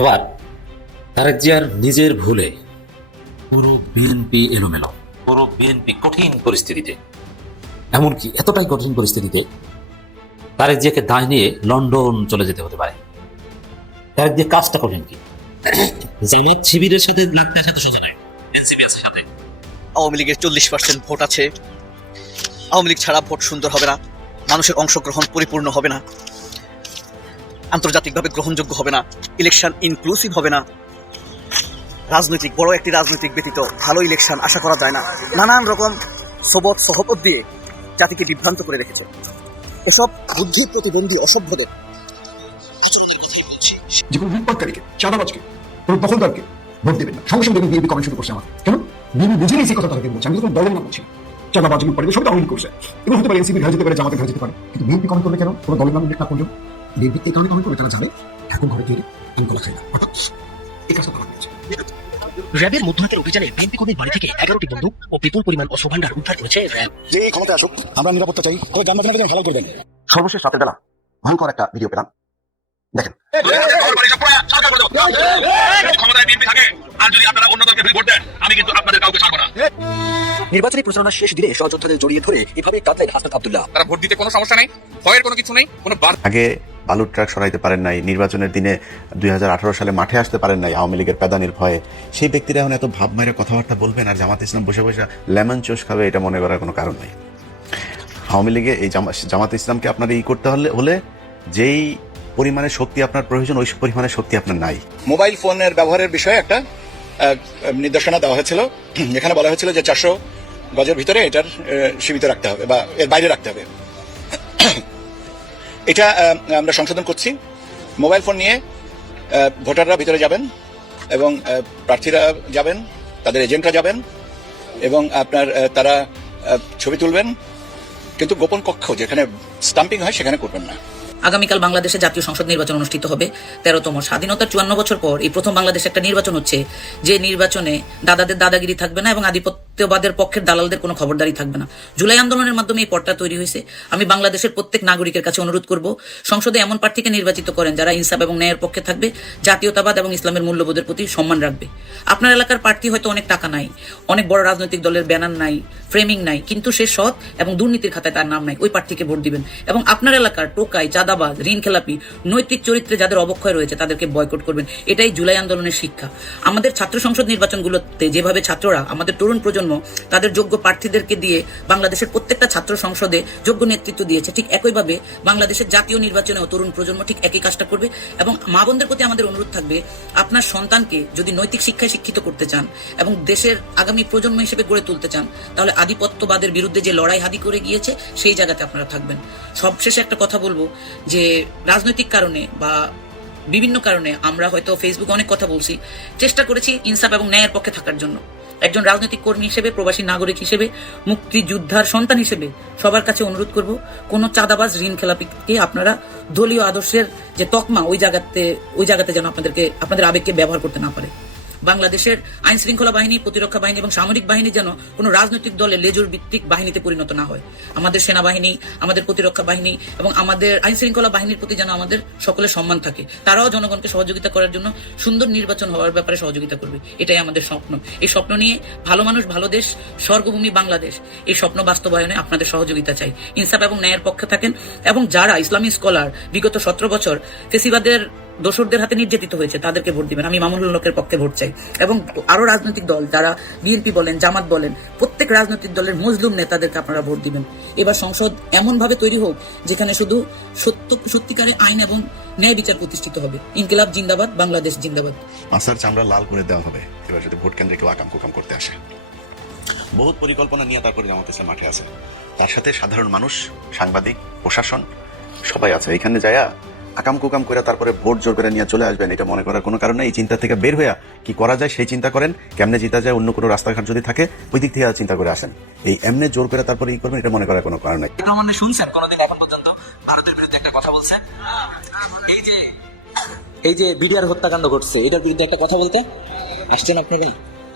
এবার তারেক জিয়ার নিজের ভুলে পুরো বিএনপি এলোমেলো, পুরো বিএনপি কঠিন পরিস্থিতিতে, এমনকি এতটাই কঠিন পরিস্থিতিতে তারেক জিয়াকে দায় নিয়ে লন্ডন চলে যেতে হতে পারে। তারেক জিয়া কাজটা করবেন কি? জামাত শিবিরের সাথে লাগতে সাথে সোজা নয়, এনসিপি আছে সাথে। আওয়ামী লীগের 40% ভোট আছে। আওয়ামী লীগ ছাড়া ভোট সুন্দর হবে না, মানুষের অংশগ্রহণ পরিপূর্ণ হবে না, আন্তর্জাতিকভাবে গ্রহণযোগ্য হবে না, ইলেকশন ইনক্লুসিভ হবে না, বড় একটি রাজনৈতিক ব্যতীত ভালো ইলেকশন আশা করা যায় না। নানান রকম সহবত দিয়ে জাতিকে বিভ্রান্ত করে রেখেছে। এসব বুদ্ধি প্রতিবন্ধী অসভ্যদের যে কোনো লুটপাটকারীকে, চাঁদাবাজকে, কোনো দখলদারকে ভোট দেবেন না। সঙ্গে সঙ্গে বিএনপি কমেন্ট শুরু করছে আমার। কেন? বিএনপি বুঝে নিয়েছে কথা তাদেরকে বলছে। আমি তো কোনো দলের নাম বলছি না। চাঁদাবাজ লুটপাট সব আওয়ামী লীগ করছে। এবং হতে পারে এনসিপি ঘাড়ে যেতে পারে, জামাতে ঘাড়ে যেতে পারে, কিন্তু বিএনপি কমেন্ট করবে কেন? কোনো দলের নাম উল্লেখ না করলেও বিএনপি এই কারণে কমেন্ট করবে, তারা জানে এখন ঘরে তৈরি আমি কলা খাই না। অর্থাৎ এই কাজটা তারা করেছে। র্যাবের মধ্যরাতের অভিযানে বিএনপি কর্মীর বাড়ি থেকে 11টি বন্দুক ও বিপুল পরিমাণ অস্ত্র ভান্ডার উদ্ধার করেছে র্যাব। যে ক্ষমতা আসুক, আমরা নিরাপত্তা চাই, ও জানমাতে না ভালো করবেন। সর্বশেষ রাতের বেলা ভয়ঙ্কর একটা ভিডিও পেলাম, দেখেন। নির্বাচনী প্রচারণা শেষ দিনে সহযোদ্ধাদের জড়িয়ে ধরে এভাবে কাঁদলেন হাসনাত আব্দুল্লাহ। তারা ভোট দিতে কোনো সমস্যা নেই, ভয়ের কোনো কিছু নেই, কোনো আগে বালুর ট্রাক সরাইতে পারেন নাই, নির্বাচনের দিনে 2018 সালে মাঠে আসতে পারেন নাই আওয়ামী লীগের প্যাদানির ভয়ে, সেই ব্যক্তিরা এখন এত ভাব মাইরা কথাবার্তা বলবেন আর জামাত ইসলাম বসে বসে লেমন চোষ খাবে, এটা মনে করার কোনো কারণ নেই। আওয়ামী লীগে এই জামাত ইসলামকে আপনার করতে হলে যেই পরিমাণে শক্তি আপনার প্রয়োজন, ওই পরিমাণে শক্তি আপনার নাই। মোবাইল ফোনের ব্যবহারের বিষয়ে একটা নির্দেশনা দেওয়া হয়েছিল, এখানে বলা হয়েছিল যে 400 গজের ভিতরে এটার সীমিত রাখতে হবে বা এর বাইরে রাখতে হবে। এটা আমরা সংশোধন করছি। মোবাইল ফোন নিয়ে ভোটাররা ভিতরে যাবেন এবং প্রার্থীরা যাবেন, তাদের এজেন্টরা যাবেন এবং তারা ছবি তুলবেন, কিন্তু গোপন কক্ষ যেখানে স্টাম্পিং হয় সেখানে করবেন না। আগামীকাল বাংলাদেশে জাতীয় সংসদ নির্বাচন অনুষ্ঠিত হবে। 13তম স্বাধীনতার 54 বছর পর এই প্রথম বাংলাদেশে একটা নির্বাচন হচ্ছে, যে নির্বাচনে দাদাদের দাদাগিরি থাকবে না এবং আধিপত্যবাদের পক্ষের দালালদের কোনো খবরদারি থাকবে না। জুলাই আন্দোলনের মাধ্যমে এই পথটা তৈরি হয়েছে। আমি বাংলাদেশের প্রত্যেক নাগরিকের কাছে অনুরোধ করব, সংসদে এমন প্রার্থীকে নির্বাচিত করেন যারা ইনসাফ এবং ন্যায়ের পক্ষে থাকবে, জাতীয়তাবাদ এবং ইসলামের মূল্যবোধের প্রতি সম্মান রাখবে। আপনার এলাকার প্রার্থী হয়তো অনেক টাকা নাই, অনেক বড় রাজনৈতিক দলের ব্যানার নাই, ফ্রেমিং নাই, কিন্তু সে সৎ এবং দুর্নীতির খাতায় তার নাম নাই, ওই প্রার্থীকে ভোট দিবেন। এবং আপনার এলাকার টোকাই, চাঁদাবাজ, ঋণ খেলাপি, নৈতিক চরিত্রে যাদের অবক্ষয় রয়েছে তাদেরকে বয়কট করবেন। এটাই জুলাই আন্দোলনের শিক্ষা। আমাদের ছাত্র সংসদ নির্বাচনগুলোতে যেভাবে ছাত্ররা, আমাদের তরুণ প্রজন্ম তাদের যোগ্য প্রার্থীদেরকে দিয়ে বাংলাদেশের প্রত্যেকটা ছাত্র সংসদে যোগ্য নেতৃত্ব দিয়েছে, ঠিক একইভাবে বাংলাদেশের জাতীয় নির্বাচনেও তরুণ প্রজন্ম ঠিক একই কাজটা করবে। এবং মা বোনদের প্রতি আমাদের অনুরোধ থাকবে, আপনার সন্তানকে যদি নৈতিক শিক্ষায় শিক্ষিত করতে চান এবং দেশের আগামী প্রজন্ম হিসেবে গড়ে তুলতে চান, তাহলে আধিপত্যবাদের বিরুদ্ধে যে লড়াই হাদি করে গিয়েছে সেই জায়গাতে আপনারা থাকবেন। সবশেষে একটা কথা বলবো, যে রাজনৈতিক কারণে বা বিভিন্ন কারণে আমরা হয়তো ফেসবুকে অনেক কথা বলছি, চেষ্টা করেছি ইনসাফ এবং ন্যায়ের পক্ষে থাকার জন্য। একজন রাজনৈতিক কর্মী হিসেবে, প্রবাসী নাগরিক হিসেবে, মুক্তিযোদ্ধার সন্তান হিসেবে সবার কাছে অনুরোধ করব, কোন চাঁদাবাজ, ঋণ খেলাপিকে আপনারা দলীয় আদর্শের যে তকমা ওই জায়গাতে যেন আপনাদের আবেগকে ব্যবহার করতে না পারে। বাংলাদেশের আইন শৃঙ্খলা বাহিনী, প্রতিরক্ষা বাহিনী এবং সামরিক বাহিনী যেন কোনো রাজনৈতিক দলের লেজুর ভিত্তিক বাহিনীতে পরিণত না হয়। আমাদের সেনাবাহিনী, আমাদের প্রতিরক্ষা বাহিনী এবং আমাদের আইন শৃঙ্খলা বাহিনীর প্রতি যেন আমাদের সকলের সম্মান থাকে। তারাও জনগণকে সহযোগিতা করার জন্য সুন্দর নির্বাচন হওয়ার ব্যাপারে সহযোগিতা করবে। এটাই আমাদের স্বপ্ন। এই স্বপ্ন নিয়ে ভালো মানুষ, ভালো দেশ, স্বর্গভূমি বাংলাদেশ, এই স্বপ্ন বাস্তবায়নে আপনাদের সহযোগিতা চাই। ইনসাফ এবং ন্যায়ের পক্ষে থাকেন এবং যারা ইসলামী স্কলার বিগত 17 বছর ফেসিবাদের দোসরদের হাতে নির্যাতিত হয়েছে তাদেরকে ভোট দিবেন। আমি মামুনুল হকের পক্ষে ভোট চাই। এবং আরো রাজনৈতিক দল যারা বিএনপি বলেন, জামাত বলেন, প্রত্যেক রাজনৈতিক দলের মজলুম নেতাদেরকে আপনারা ভোট দিবেন। এবার সংসদ এমন ভাবে তৈরি হোক যেখানে শুধু সত্যিকারের আইন এবং ন্যায় বিচার প্রতিষ্ঠিত হবে। ইনকিলাব জিন্দাবাদ, বাংলাদেশ জিন্দাবাদ। মাসার চামড়া লাল করে দেওয়া হবে এবার যদি ভোট কেন্দ্রে কেউ আকাম কুকাম করতে আসে। বহুত পরিকল্পনা নিয়ে তারপরে জামাত ইসলাম মাঠে আছে, তার সাথে সাধারণ মানুষ, সাংবাদিক, প্রশাসন সবাই আছে। এখানে যায়া আকাম কুকাম করে তারপরে ভোট জোর করে নিয়ে চলে আসবেন, এটা মনে করার কোনো কারণ নেই। এই চিন্তা থেকে বের হইয়া কি করা যায় সেই চিন্তা করেন। কেমনে জিতা যায়, অন্য কোনো রাস্তাঘাট যদি থাকে ওই দিক থেকে চিন্তা করে আসেন। এই এমনি জোর করে তারপরে ই করবেন, এটা মনে করার কোনো কারণ নেই। মানে শুনছেন কোনোদিন এখন পর্যন্ত ভারতের বিরুদ্ধে একটা কথা বলছে? এই যে বিডিআর হত্যাকাণ্ড ঘটছে, এটার বিরুদ্ধে একটা কথা বলতে আসছেন আপনারা?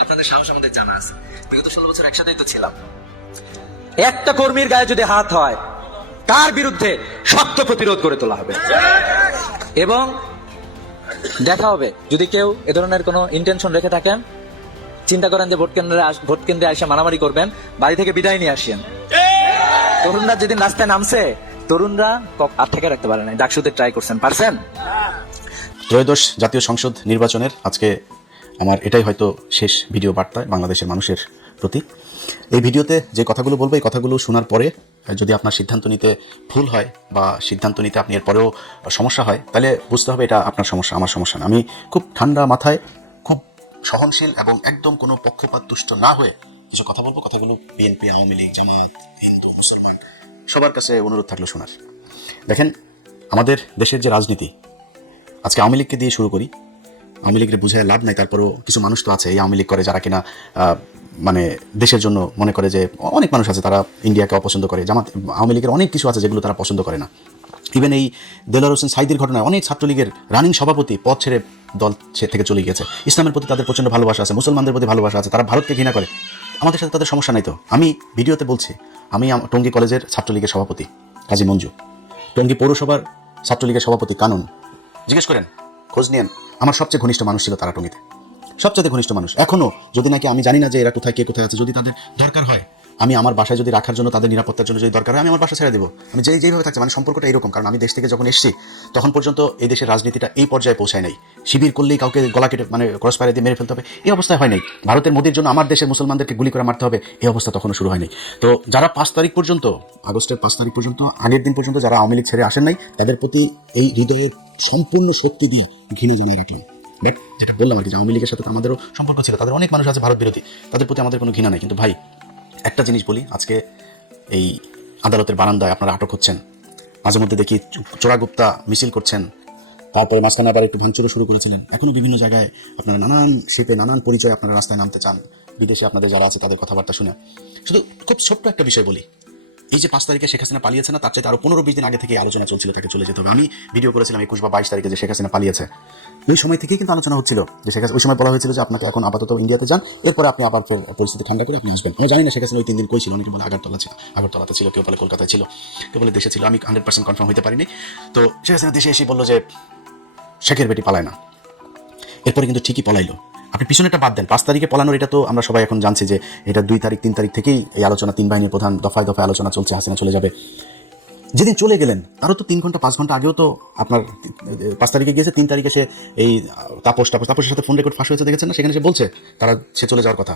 আপনাদের সাহস আমাদের জানা আছে। বিগত 16 বছর একসাথেই তো ছিলাম। একটা কর্মীর গায়ে যদি হাত হয়, তার বিরুদ্ধে শক্ত প্রতিরোধ করে তোলা হবে এবং দেখা হবে। যদি কেউ এ ধরনের কোনো ইন্টেনশন রেখে থাকেন, চিন্তা করেন যে ভোট কেন্দ্রে এসে মারামারি করবেন, বাড়ি থেকে বিদায় নিয়ে আসেন। তরুণরা যেদিন রাস্তায় নামছে, তরুণরা আর থেকে রাখতে পারে না। ডাকসুতে ট্রাই করছেন, পারছেন? ত্রয়োদশ জাতীয় সংসদ নির্বাচনের আজকে আমার এটাই হয়তো শেষ ভিডিও বার্তা বাংলাদেশের মানুষের প্রতি। এই ভিডিওতে যে কথাগুলো বলবো, এই কথাগুলো শোনার পরে যদি আপনার সিদ্ধান্ত নিতে ভুল হয় বা সিদ্ধান্ত নিতে আপনি এরপরেও সমস্যা হয়, তাহলে বুঝতে হবে এটা আপনার সমস্যা, আমার সমস্যা না। আমি খুব ঠান্ডা মাথায়, খুব সহনশীল এবং একদম কোনো পক্ষপাত দুষ্ট না হয়ে কিছু কথা বলবো। কথাগুলো বিএনপি, আওয়ামী লীগ, জামাত, হিন্দু, মুসলমান সবার কাছে অনুরোধ থাকলো শোনার। দেখেন, আমাদের দেশের যে রাজনীতি, আজকে আওয়ামী লীগকে দিয়ে শুরু করি। আওয়ামী লীগের বুঝায় লাভ নাই, তারপরেও কিছু মানুষ তো আছে এই আওয়ামী লীগ করে যারা কিনা মানে দেশের জন্য মনে করে যে, অনেক মানুষ আছে তারা ইন্ডিয়াকে অপছন্দ করে। জামাত, আওয়ামী লীগের অনেক কিছু আছে যেগুলো তারা পছন্দ করে না। ইভেন এই দেলোয়ার হোসেন সাইদির ঘটনায় অনেক ছাত্রলীগের রানিং সভাপতি পদ ছেড়ে দল থেকে চলে গেছে। ইসলামের প্রতি তাদের প্রচণ্ড ভালোবাসা আছে, মুসলমানদের প্রতি ভালোবাসা আছে, তারা ভারতকে ঘৃণা করে। আমাদের সাথে তাদের সমস্যা নাই তো। আমি ভিডিওতে বলছি, আমি টঙ্গী কলেজের ছাত্রলীগের সভাপতি কাজী মঞ্জু, টঙ্গী পৌরসভার ছাত্রলীগের সভাপতি কানন। জিজ্ঞেস করেন, খোঁজ নিয়েন, আমার সবচেয়ে ঘনিষ্ঠ মানুষ ছিল তারা টঙ্গীতে, সবচেয়ে ঘনিষ্ঠ মানুষ। এখনো যদি নাকি আমি জানি না যে এরা কোথায়, কে কোথায় আছে, যদি তাদের দরকার হয়, আমি আমার বাসায় যদি রাখার জন্য, তাদের নিরাপত্তার জন্য যদি দরকার হয়, আমি আমার বাসা ছেড়ে দেবো। আমি যেইভাবে থাকছি, মানে সম্পর্কটা এরকম। কারণ আমি দেশ থেকে যখন এসেছি তখন পর্যন্ত এই দেশের রাজনীতিটা এই পর্যায়ে পৌঁছায় নাই। শিবির করলেই কাউকে গলা কেটে মানে ক্রস ফায়ার দিয়ে মেরে ফেলতে হবে, এই অবস্থায় হয় নাই। ভারতের মোদির জন্য আমার দেশের মুসলমানদেরকে গুলি করে মারতে হবে, এই অবস্থা তখনও শুরু হয়নি। তো যারা 5 তারিখ পর্যন্ত, আগস্টের 5 তারিখ পর্যন্ত, আগের দিন পর্যন্ত যারা আওয়ামী লীগ ছেড়ে আসেন নাই, তাদের প্রতি এই হৃদয়ের সম্পূর্ণ শক্তি দিয়ে ঘৃণা জানিয়ে রাখলাম। বাট যেটা বললাম আর কি, আওয়ামী লীগের সাথে আমাদেরও সম্পর্ক ছিল, তাদের অনেক মানুষ আছে ভারত বিরোধী, তাদের প্রতি আমাদের কোনো ঘৃণা নেই। কিন্তু ভাই, একটা জিনিস বলি, আজকে এই আদালতের বারান্দায় আপনারা আটক হচ্ছেন, মাঝে মধ্যে দেখি চোরাগুপ্তা মিছিল করছেন, তারপরে মাঝখানে আবার একটু ভাঙচুরও শুরু করেছিলেন। এখনও বিভিন্ন জায়গায় আপনারা নানান শিপে, নানান পরিচয় আপনারা রাস্তায় নামতে চান, বিদেশে আপনাদের যারা আছে তাদের কথাবার্তা শুনে। শুধু খুব ছোট্ট একটা বিষয় বলি, এই যে 5 তারিখে শেখ হাসিনা পালিয়েছে না, তার চাইতে আরো 15-20 দিন আগে থেকে আলোচনা চলছিল তাকে চলে যেতে হবে। আমি ভিডিও করেছিলাম 21 বা 22 তারিখে যে শেখ হাসিনা পালিয়েছে, ওই সময় থেকেই কিন্তু আলোচনা হচ্ছিল যে শেখ হাসিনা, ওই সময় বলা হয়েছিল যে আপনাকে এখন আপাতত ইন্ডিয়াতে যান, এরপরে আপনি আবার ফের পরিস্থিতি ঠান্ডা করে আপনি আসবেন। আমি জানি না শেখ হাসিনা ওই 3 দিন কই ছিল, অনেকে বলে আগরতলাতে ছিল, কেউ বলে কলকাতায় ছিল, কেউ বলে দেশে ছিল। আমি 100% কনফার্ম হতে পারিনি। তো শেখ হাসিনা দেশে এসে বললো যে শেখের বেটি পালায় না, এরপরে কিন্তু ঠিকই পলাইলো। আপনি পিছনেটা বাদ দেন, 5 তারিখে পলানোর এটা তো আমরা সবাই এখন জানছি যে এটা 2 তারিখ 3 তারিখ থেকেই এই আলোচনা, 3 বাহিনীর প্রধান দফায় দফায় আলোচনা চলছে, হাসিনা চলে যাবে। যেদিন চলে গেলেন তারও তো 3 ঘন্টা 5 ঘন্টা আগেও তো আপনার 5 তারিখে গিয়েছে, 3 তারিখে সে এই তাপসের সাথে ফোন রেকর্ড ফাঁস হয়েছে, দেখেছেন না? সেখানে সে বলছে সে চলে যাওয়ার কথা।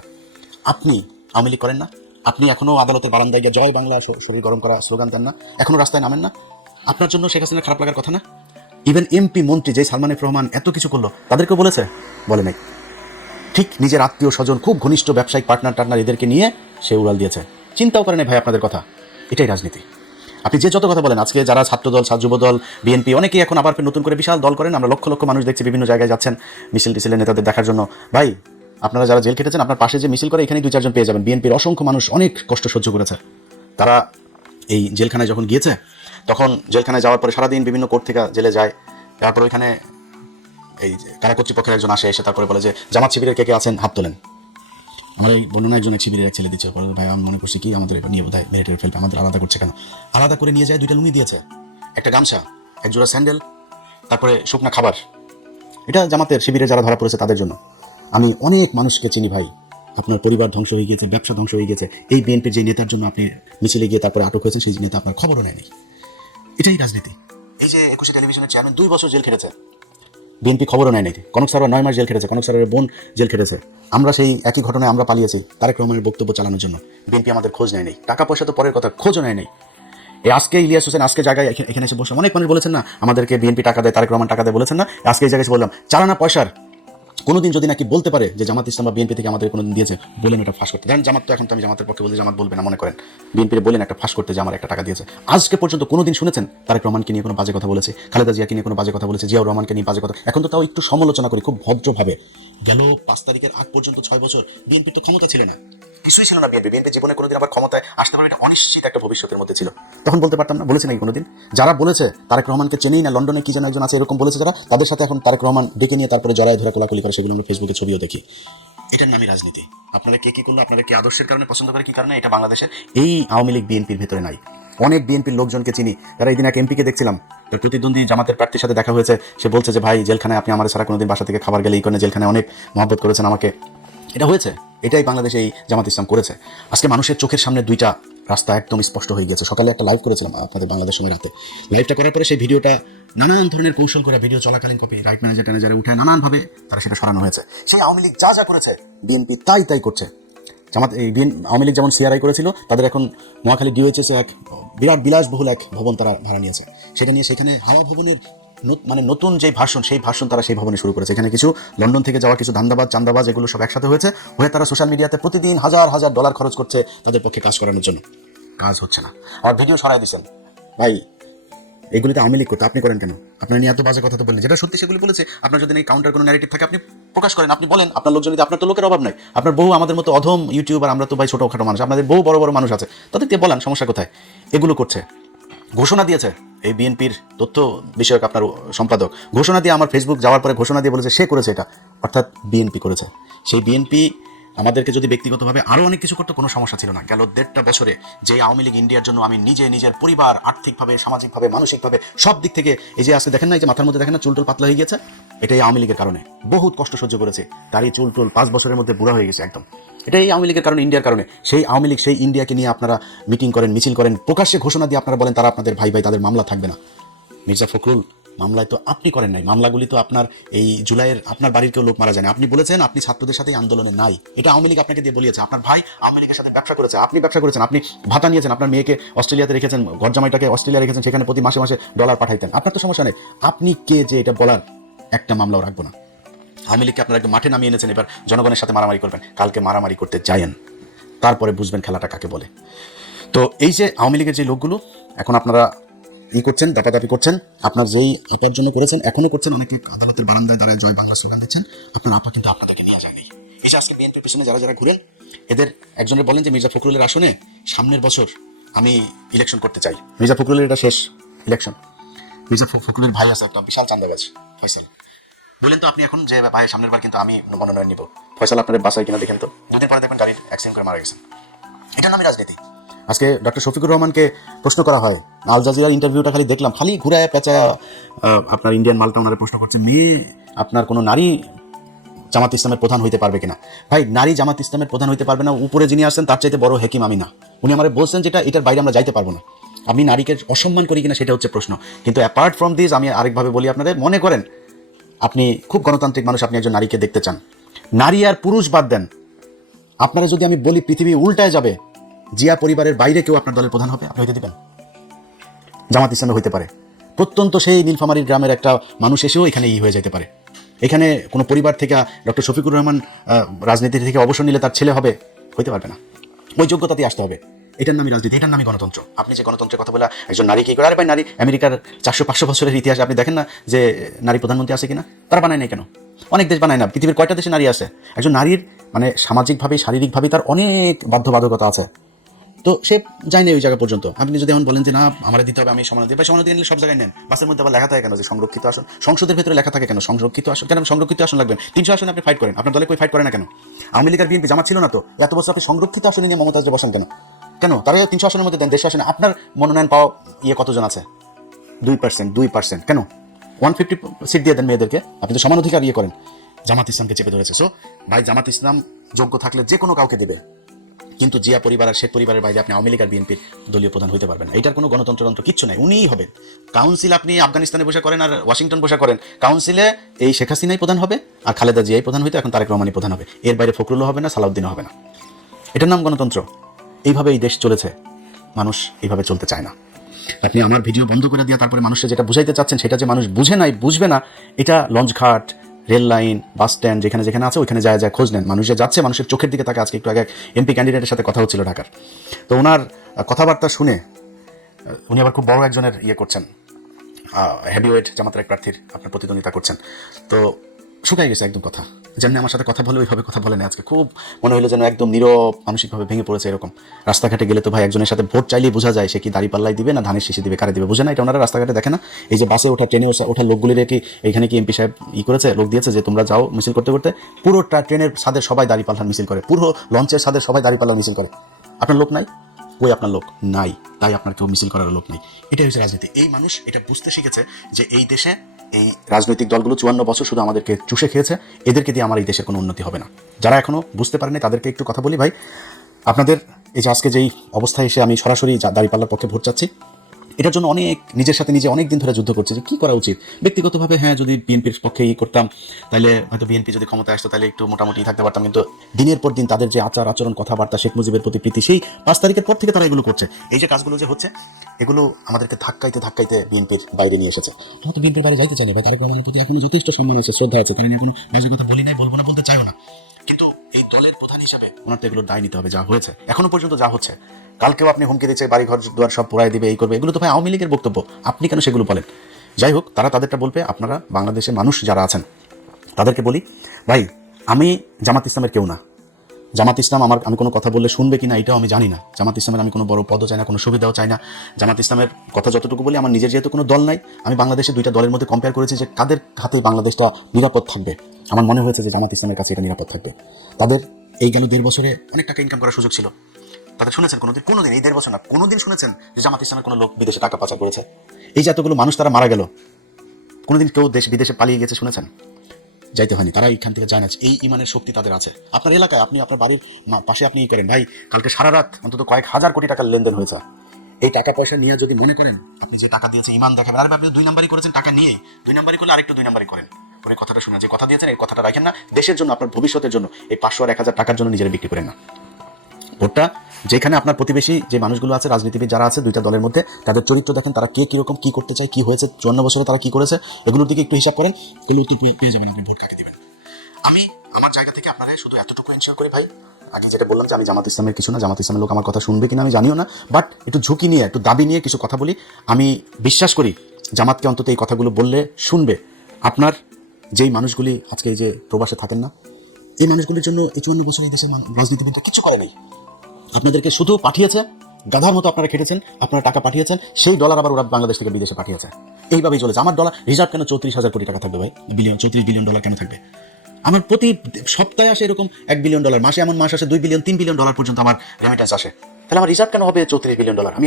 আপনি আওয়ামী লীগ করেন না? আপনি এখনো আদালতের বারান্দায় গিয়ে জয় বাংলা শরীর গরম করা স্লোগান দেন না? এখনো রাস্তায় নামেন না? আপনার জন্য শেখ হাসিনা খারাপ লাগার কথা না? ইভেন এমপি মন্ত্রী যে সালমান এফ রহমান এত কিছু করলো, তাদেরকেও বলেছে? বলে নাই। ঠিক নিজের আত্মীয় স্বজন, খুব ঘনিষ্ঠ ব্যবসায়িক পার্টনার এদেরকে নিয়ে সে উড়াল দিয়েছে, চিন্তাও করে নাই ভাই আপনাদের কথা। এটাই রাজনীতি। আপনি যে যত কথা বলেন, আজকে যারা ছাত্রদল, যুবদল, বিএনপি, অনেকেই এখন আবার নতুন করে বিশাল দল করেন, আমরা লক্ষ লক্ষ মানুষ দেখছি বিভিন্ন জায়গায় যাচ্ছেন মিছিল টিছিলের নেতাদের দেখার জন্য। ভাই, আপনারা যারা জেল খেটেছেন, আপনার পাশে যে মিছিল করে এখানে 2-4 জন পেয়ে যাবেন। বিএনপির অসংখ্য মানুষ অনেক কষ্ট সহ্য করেছে, তারা এই জেলখানায় যখন গিয়েছে, তখন জেলখানায় যাওয়ার পরে সারাদিন বিভিন্ন কোর্ট থেকে জেলে যায়, তারপর ওইখানে এই কারা কর্তৃপক্ষের একজন আসে, এসে তারপরে বলে যে জামাত শিবিরের কে কে আছেন হাত তোলেন। আমার এই বর্ণনা একজন এক শিবিরের এক ছেলে দিচ্ছে, পরে ভাই আমি মনে করছি কি আমাদের এটা নিয়ে বোধহয় মেরে ফেলবে, আমাদের আলাদা করছে কেন? আলাদা করে নিয়ে যায়, 2টা লুঙ্গি দিয়েছে, একটা গামছা, 1 জোড়া স্যান্ডেল, তারপরে শুকনা খাবার। এটা জামাতের শিবিরে যারা ধরা পড়েছে তাদের জন্য। আমি অনেক মানুষকে চিনি ভাই, আপনার পরিবার ধ্বংস হয়ে গিয়েছে, ব্যবসা ধ্বংস হয়ে গেছে, এই বিএনপির যে নেতার জন্য আপনি মিছিলে গিয়ে তারপরে আটক হয়েছেন, সেই নেতা আপনার খবরও নেয়নি। এটাই রাজনীতি। এই যে 21 টেলিভিশনের চেয়ারম্যান 2 বছর জেল খেটেছে, বিএনপি খবরও নেয় নাই। কনক স্যার 9 মাস জেল খেটেছে, কনক স্যারের বোন জেল খেটেছে। আমরা সেই একই ঘটনায় আমরা পালিয়েছি তারেক রহমানের বক্তব্য চালানোর জন্য, বিএনপি আমাদের খোঁজ নেয় নাই। টাকা পয়সা তো পরের কথা, খোঁজও নেয় নাই। এই আজকে ইলিয়াস হোসেন আজকে জায়গায় এখানে এসে বসে অনেক মানুষ বলেছেন না আমাদেরকে বিএনপি টাকা দেয়, তারেক রহমান টাকা দেয়, বলেছেন না? আজকে এই জায়গায় বললাম, চালানা পয়সার কোনোদিন যদি নাকি বলতে পারে যে জামাত ইসলাম বা বিএনপি থেকে আমাদের কোনোদিন দিয়েছে, বলেন এটা ফাঁস করতে। দেন জামাত তো এখন তো আমি জামাতের পক্ষে বলতে, জামাত বলবে না মনে করেন, বিএনপির বলেন একটা ফাঁস করতে যে আমার একটা টাকা দিয়েছে। আজকে পর্যন্ত কোনোদিন শুনেছেন তারেক রহমানকে নিয়ে কোনো বাজে কথা বলেছে, খালেদা জিয়াকে নিয়ে কোনো বাজে কথা বলেছে, জিয়াউর রহমানকে নিয়ে বাজে কথা? এখন তো তাও একটু সমালোচনা করি খুব ভদ্রভাবে। গেল 5 তারিখের আগ পর্যন্ত 6 বছর বিএনপির তো ক্ষমতা ছিল না, কিছুই ছিল না। বিএনপি জীবনে কোনোদিন আবার ক্ষমতায় আসতে পারে এটা অনিশ্চিত একটা ভবিষ্যতের মধ্যে ছিল, তখন বলতে পারতাম না? বলেছে নাকি কোনোদিন? যারা বলেছে তারেক রহমানকে চেনেই না, লন্ডনে কি যেন একজন আছে এরকম বলেছে যারা, তাদের সাথে এখন তারেক রহমান ডেকে নিয়ে তারপরে জড়ায় ধরে কোলাকুলি করে, সেগুলো আমরা ফেসবুকে ছবিও দেখি। এটার নামই রাজনীতি। আপনারা কে কি করলো, আপনারা কি আদর্শের কারণে পছন্দ করে, কি কারণে, এটা বাংলাদেশের এই আওয়ামী লীগ বিএনপির ভেতরে নাই। অনেক বিএনপির লোকজনকে চিনি, যারা এই দিন এক এমপিকে দেখছিলাম, তো প্রতিদ্বন্দ্বী জামাতের প্রার্থীর সাথে দেখা হয়েছে, সে বলছে যে ভাই জেলখানায় আপনি আমার ছাড়া কোনোদিন বাসা থেকে খাবার গেলে এই কারণে জেলখানায় অনেক মহব্বত করেছেন আমাকে। এটা হয়েছে, এটাই বাংলাদেশে এই জামাত ইসলাম করেছে। আজকে মানুষের চোখের সামনে দুইটা রাস্তা একদম স্পষ্ট হয়ে গেছে। সকালে একটা লাইভ করেছিলাম আপনাদের বাংলাদেশ সময় রাতে, লাইভটা করার পরে সেই ভিডিওটা নানান ধরনের কৌশল করে ভিডিও চলাকালীন কপি রাইট ম্যানেজারে উঠে নানানভাবে তারা সেটা সরানো হয়েছে। সেই আওয়ামী লীগ যা যা করেছে বিএনপি তাই করছে। জামাত এই আওয়ামী লীগ যেমন সিআরআই করেছিল, তাদের এখন মহাখালী ডিওএইচএস এক বিরাট বিলাসবহুল এক ভবন তারা ভাড়া নিয়েছে, সেটা নিয়ে সেখানে হাওয়া ভবনের মানে নতুন যে ভার্সন, সেই ভার্সন তারা সেই ভবনে শুরু করেছে। এখানে কিছু লন্ডন থেকে যাওয়া কিছু ধান্দাবাজ চান্দাবাজ এগুলো সব একসাথে হয়েছে, হয়ে তারা সোশ্যাল মিডিয়াতে প্রতিদিন হাজার হাজার ডলার খরচ করছে তাদের পক্ষে কাজ করানোর জন্য। কাজ হচ্ছে না, আর ভিডিও সরাই দিচ্ছেন। ভাই এগুলিতে আওয়ামী লীগ করতে আপনি করেন কেন? আপনার নিয়ে এত বাজে কথা তো বললেন, যেটা সত্যি সেগুলি বলেছে। আপনার যদি এই কাউন্টার কোনো ন্যারেটিভ থাকে আপনি প্রকাশ করেন, আপনি বলেন। আপনার লোকজন, আপনার তো লোকের অভাব নাই, আপনার বহু আমাদের মতো অধম ইউটিউবার, আমরা তো ভাই ছোটখাটো মানুষ, আপনাদের বহু বড় বড় মানুষ আছে, তাদেরকে বলেন সমস্যা কোথায়। এগুলো করছে, ঘোষণা দিয়েছে এই বিএনপির তথ্য বিষয়ক আপনার সম্পাদক, ঘোষণা দিয়ে আমার ফেসবুক যাওয়ার পরে ঘোষণা দিয়ে বলেছে সে করেছে এটা, অর্থাৎ বিএনপি করেছে। সেই বিএনপি আমাদেরকে যদি ব্যক্তিগতভাবে আরও অনেক কিছু করতে কোনো সমস্যা ছিল না। গেল 1.5 বছরে যে আওয়ামী লীগ ইন্ডিয়ার জন্য আমি নিজের পরিবার, আর্থিকভাবে, সামাজিকভাবে, মানসিকভাবে সব দিক থেকে, এই যে আজকে দেখেন না, এই যে মাথার মধ্যে দেখেন না চুলটুল পাতলা হয়ে গেছে, এটাই আওয়ামী লীগের কারণে। বহুত কষ্ট সহ্য করেছে, দাঁড়িয়ে চুলটুল 5 বছরের মধ্যে বুড়া হয়ে গেছে একদম, এটাই আওয়ামী লীগের কারণে, ইন্ডিয়ার কারণে। সেই আওয়ামী লীগ, সেই ইন্ডিয়াকে নিয়ে আপনারা মিটিং করেন, মিছিল করেন, প্রকাশ্যে ঘোষণা দিয়ে আপনারা বলেন তারা আপনাদের ভাই, তাদের মামলা থাকবে না। মির্জা ফখরুল, মামলায় তো আপনি করেন নাই, মামলাগুলি তো আপনার এই জুলাইয়ের আপনার বাড়ির কেউ লোক মারা যায় না। আপনি বলেছেন আপনি ছাত্রদের সাথে আন্দোলনে নাই, এটা আওয়ামী লীগ আপনাকে দিয়ে বলিয়েছে। আপনার ভাই আওয়ামী লীগের সাথে ব্যবসা করেছে, আপনি ব্যবসা করেছেন, আপনি ভাতা নিয়েছেন, আপনার মেয়েকে অস্ট্রেলিয়াতে রেখেছেন, ঘর জামাইটাকে অস্ট্রেলিয়া রেখেছেন, সেখানে প্রতি মাসে মাসে ডলার পাঠাইতেন, আপনার তো সমস্যা নেই। আপনি কে যে এটা বলার? একটা মামলাও রাখবো না। আওয়ামী লীগকে আপনারা একদম মাঠে নামিয়ে এনেছেন, এবার জনগণের সাথে মারামারি করবেন। কালকে মারামারি করতে যায়েন, তারপরে বুঝবেন খেলাটা কাকে বলে। তো এই যে আওয়ামী লীগের যে লোকগুলো এখন আপনারা করছেন, দাপাদাপি করছেন, আপনার যেই আপার জন্য করেছেন এখনো করছেন, অনেকে আদালতের বারান্দায় দাঁড়ায় জয় বাংলা স্লোগান দিচ্ছেন, আপনার আপা কিন্তু আপনাদেরকে নিয়ে যায়নি। এই যে আজকে বিএনপির পিছনে যারা যারা ঘুরেন, এদের একজনের বলেন যে মির্জা ফখরুলের আসনে সামনের বছর আমি ইলেকশন করতে চাই। মির্জা ফখরুলের এটা শেষ ইলেকশন। মির্জা ফখরুলের ভাই আছে একটা বিশাল চান্দাবাজ ফয়সাল, বলেন তো আপনি এখন যে ভাই সামনের বার কিন্তু আমি মনোনয়ন নিব, ফয়সাল আপনার বাসায় কিনা দেখেন তো, দুদিন পরে দেখবেন গাড়ির অ্যাক্সিডেন্ট করে মারা গেছেন। এটার নামই রাজনীতি। আজকে ডক্টর শফিকুর রহমানকে প্রশ্ন করা হয়, আল জাজিরার ইন্টারভিউটা খালি দেখলাম, খালি ঘুরায় পেঁচা আপনার ইন্ডিয়ান মালটা ওনারা প্রশ্ন করছে, মেয়ে আপনার কোনো নারী জামাত ইসলামের প্রধান হইতে পারবে কিনা। ভাই নারী জামাত ইসলামের প্রধান হইতে পারবে না, উপরে যিনি আসছেন তার চাইতে বড় হেকিম আমি না। উনি আমার বলছেন যেটা, এটার বাইরে আমরা যাইতে পারবো না। আমি নারীকে অসম্মান করি কিনা সেটা হচ্ছে প্রশ্ন। কিন্তু অ্যাপার্ট ফ্রম দিস আমি আরেকভাবে বলি আপনাদের, মনে করেন আপনি খুব গণতান্ত্রিক মানুষ, আপনি একজন নারীকে দেখতে চান, নারী আর পুরুষ বাদ দেন, আপনারা যদি আমি বলি পৃথিবী উল্টায় যাবে, জিয়া পরিবারের বাইরে কেউ আপনার দলের প্রধান হবে, আপনি হইতে দিবেন? জামাত ইসলামে হইতে পারে, প্রত্যন্ত সেই নীলফামারীর গ্রামের একটা মানুষ এসেও এখানে হয়ে যেতে পারে। এখানে কোনো পরিবার থেকে ডক্টর শফিকুর রহমান রাজনীতি থেকে অবসর নিলে তার ছেলে হবে, হইতে পারবে না। ওই যোগ্যতাতেই আসতে হবে। এটার নামই রাজনীতি, এটার নামই গণতন্ত্র। আপনি যে গণতন্ত্রের কথা বলে একজন নারী কি করে? আরে ভাই নারী আমেরিকার 400-500 বছরের ইতিহাসে আপনি দেখেন না যে নারী প্রধানমন্ত্রী আছে কিনা? তারা বানায় নাই কেন? অনেক দেশ বানায় না। পৃথিবীর কয়টা দেশে নারী আছে? একজন নারীর মানে সামাজিকভাবে, শারীরিকভাবে তার অনেক বাধ্যবাধকতা আছে, তো সে যায় না ওই জায়গা পর্যন্ত। আপনি যদি এমন বলেন যে না আমার দিতে হবে, আমি সমানতা দিই, সমানতা নিলে সব জায়গায় নেন। বাসের মধ্যে আবার লেখা থাকে কেন যে সংরক্ষিত আসন? সংসদের ভেতরে লেখা থাকে কেন সংরক্ষিত আসন? কেন সংরক্ষিত আসন লাগবেন? 300 আসনে আপনি ফাইট করেন, আপনার দলে কই ফাইট করে না কেন? আওয়ামী লীগ আর বিএনপি জামাত ছিল না তো, এত বছর আপনি সংরক্ষিত আসনে নিয়ে মমতাজকে বসেন কেন? তারা 300 আসনের মধ্যে দেন, 150 আসনে আপনার মনোনয়ন পাওয়া কতজন আছে? 2%। কেন 150 সিট দিয়ে দেন মেয়েদেরকে? আপনি তো সমান অধিকার করেন। জামাত ইসলামকে চেপে ধরেছে। সো ভাই জামাত ইসলাম যোগ্য থাকলে যে কোনো কাউকে দেবে, কিন্তু জিয়া পরিবার আর শেখ পরিবারের বাইরে আপনি আওয়ামী লীগ আর বিএনপির দলীয় প্রধান হইতে পারবেন না। এটার কোনো গণতন্ত্র কিচ্ছু নাই, উনিই হবেন। কাউন্সিল আপনি আফগানিস্তানে বসে করেন আর ওয়াশিংটন বসে করেন, কাউন্সিলে এই শেখ হাসিনাই প্রধান হবে আর খালেদা জিয়াই প্রধান হইতে, এখন তারেক রহমানই প্রধান হবে। এর বাইরে ফখরুলও হবে না, সালাউদ্দিনও হবে না। এটার নাম গণতন্ত্র। এইভাবে এই দেশ চলেছে, মানুষ এইভাবে চলতে চায় না। আপনি আমার ভিডিও বন্ধ করে দিয়ে তারপরে মানুষকে যেটা বুঝাইতে চাচ্ছেন সেটা যে মানুষ বুঝে নাই, বুঝবে না, এটা লঞ্চঘাট, রেল লাইন, বাস স্ট্যান্ড যেখানে যেখানে আছে ওইখানে যায় খোঁজ নেন। মানুষ যে যাচ্ছে, মানুষের চোখের দিকে তাকে। আজকে একটু আগে এমপি ক্যান্ডিডেটের সাথে কথা হচ্ছিল ঢাকার, তো ওনার কথাবার্তা শুনে উনি আবার খুব বড় একজনের করছেন, হেভিওয়েট জামাতের এক প্রার্থীর আপনার প্রতিদ্বন্দ্বিতা করছেন, তো শুকাই গেছে একদম কথা। যেমনি আমার সাথে কথা বলে ওইভাবে কথা বলে না। আজকে খুব মনে হলো যেন একদম নীরব, মানসিকভাবে ভেঙে পড়েছে এরকম। রাস্তাঘাটে গেলে তো ভাই একজনের সাথে ভোট চাইলেই বোঝা যায় সে কি দাড়ি পাল্লাই দিবে না ধানের শীষে দিবে, কারে দিবে বুঝে না। এটা ওনারা রাস্তাঘাটে দেখে না। এই যে বাসে ওঠা, ট্রেনে ওঠা লোকগুলি রেখে এখানে কি এমপি সাহেব করেছে, লোক দিয়েছে যে তোমরা যাও মিছিল করতে করতে, পুরো ট্রেনের ছাদের সবাই দাড়ি পাল্লার মিছিল করে, পুরো লঞ্চের ছাদের সবাই দাড়ি পাল্লার মিছিল করে। আপনার লোক নাই? কই আপনার লোক নাই, তাই আপনার কেউ মিছিল করার লোক নেই। এটাই হচ্ছে রাজনীতি। এই মানুষ এটা বুঝতে শিখেছে যে এই দেশে এই রাজনৈতিক দলগুলো 54 বছর শুধু আমাদেরকে চুষে খেয়েছে, এদেরকে দিয়ে আমার এই দেশের কোনো উন্নতি হবে না। যারা এখনো বুঝতে পারেনি তাদেরকে একটু কথা বলি, ভাই আপনাদের এই যে আজকে যেই অবস্থায় এসে আমি সরাসরি দাঁড়িপাল্লার পক্ষে ভোট চাচ্ছি, এটার জন্য অনেক নিজের সাথে নিজে অনেক দিন ধরে যুদ্ধ করছে যে কি করা উচিত। ব্যক্তিগতভাবে হ্যাঁ, যদি বিএনপির পক্ষে করতাম তাহলে হয়তো বিএনপি যদি ক্ষমতায় আসতো তাহলে একটু মোটামুটি থাকতে পারতাম, কিন্তু দিনের পর দিন তাদের যে আচার আচরণ কথাবার্তা, শেখ মুজিবের প্রতি প্রীতি, সেই 5 তারিখের পর থেকে তারা এগুলো করছে। এই যে কাজগুলো যে হচ্ছে, এগুলো আমাদেরকে ধাক্কাইতে ধাক্কাইতে বিএনপির বাইরে নিয়ে এসেছে। আমরা তো বিএনপির বাইরে যাইতে চাই না ভাই, তারেক রহমানের প্রতি এখনো যথেষ্ট সম্মান আছে, শ্রদ্ধা আছে, তারা নিয়ে এখনো রাজের কথা বলি নাই, বলবো না, বলতে চাইও না। কিন্তু এই দলের প্রধান হিসাবে ওনার তো এগুলোর দায় নিতে হবে। যা হয়েছে এখনো পর্যন্ত যা হচ্ছে, কালকেও আপনি হুমকি দিচ্ছে বাড়ি ঘর দুয়ার সব পোড়ায় দিবে, এই করবে, এগুলো তো ভাই আওয়ামী লীগের বক্তব্য, আপনি কেন সেগুলো বলেন? যাই হোক, তারা তাদেরটা বলবে। আপনারা বাংলাদেশের মানুষ যারা আছেন তাদেরকে বলি, ভাই আমি জামাত ইসলামের কেউ না। জামাত ইসলাম আমি কোনো কথা বললে শুনবে কিনা এটাও আমি জানি না। জামাত ইসলামের আমি কোনো বড় পদও চাই না, কোনো সুবিধাও চাই না। জামাত ইসলামের কথা যতটুকু বলি, আমার নিজের যেহেতু কোনো দল নাই, আমি বাংলাদেশের 2টা দলের মধ্যে কম্পেয়ার করেছি যে কাদের হাতে বাংলাদেশটা নিরাপদ থাকবে। আমার মনে হয়েছে যে জামাত ইসলামের কাছে এটা নিরাপদ থাকবে। তাদের এই গেল 1.5 বছরে অনেক টাকা ইনকাম করার সুযোগ ছিল। তাদের শুনেছেন কোনোদিন এই 1.5 বছর না, কোনোদিন শুনেছেন যে জামাত ইসলামের কোনো লোক বিদেশে টাকা পাচার করেছে? এই যে এতগুলো মানুষ তারা মারা গেল, কোনোদিন কেউ বিদেশে পালিয়ে গেছে শুনেছেন? যাইতে হয়নি, তারা এইখান থেকে যায় না। এই ইমানের শক্তি তাদের আছে। আপনার এলাকায় আপনি আপনার বাড়ির পাশে আপনি করেন, ভাই কালকে সারা রাত অন্তত কয়েক হাজার কোটি টাকার লেনদেন হয়েছে। এই টাকা পয়সা নিয়ে যদি মনে করেন আপনি যে টাকা দিয়েছেন ইমান দেখাবেন, আর আপনি 2 নাম্বারই করেছেন, টাকা নিয়েই 2 নাম্বারই করলে আরেকটু 2 নাম্বারই করেন। পরে কথাটা শোনা, যে কথা দিয়েছেন এই কথাটা রাখেন না, দেশের জন্য, আপনার ভবিষ্যতের জন্য। এই 500 আর 1000 টাকার জন্য নিজেরা বিক্রি করেন না। ভোটটা যেখানে আপনার প্রতিবেশী যে মানুষগুলো আছে, রাজনীতিবিদ যারা আছে 2টা দলের মধ্যে, তাদের চরিত্র দেখেন, তারা কে কিরকম কি করতে চায়, কি হয়েছে 54 বছরে তারা কি করেছে, এগুলোর দিকে একটু হিসাব করেন, এগুলো উত্তর পেয়ে যাবেন আপনি ভোট কাকে দিবেন। আমি আমার জায়গা থেকে আপনারা শুধু এতটুকু এনশিওর করি, ভাই আগে যেটা বললাম যে আমি জামাত ইসলামের কিছু না, জামাত ইসলামের লোক আমার কথা শুনবে কিনা আমি জানিও না, বাট একটু ঝুঁকি নিয়ে, একটু দাবি নিয়ে কিছু কথা বলি। আমি বিশ্বাস করি জামাতকে অন্তত এই কথাগুলো বললে শুনবে। আপনার যেই মানুষগুলি আজকে এই যে প্রবাসে থাকেন না, এই মানুষগুলির জন্য এই 54 বছর এই দেশের রাজনীতিবিদরা কিছু করে নেই। আপনাদেরকে শুধু পাঠিয়েছে, গাধার মতো আপনারা খেটেছেন, আপনারা টাকা পাঠিয়েছেন, সেই ডলার আবার ওরা বাংলাদেশ থেকে বিদেশে পাঠিয়েছে। এইভাবেই চলেছে। আমার ডলার রিজার্ভ কেন 34,000 কোটি টাকা থাকবে ভাই? 34 বিলিয়ন ডলার কেন থাকবে? আমার প্রতি সপ্তাহে আসে এরকম $1 বিলিয়ন, মাসে এমন মাস আসে $2 বিলিয়ন, $3 বিলিয়ন পর্যন্ত আমার রেমিটেন্স আসে। তাহলে আমার রিজার্ভ কেন হবে 34 বিলিয়ন ডলার? আমি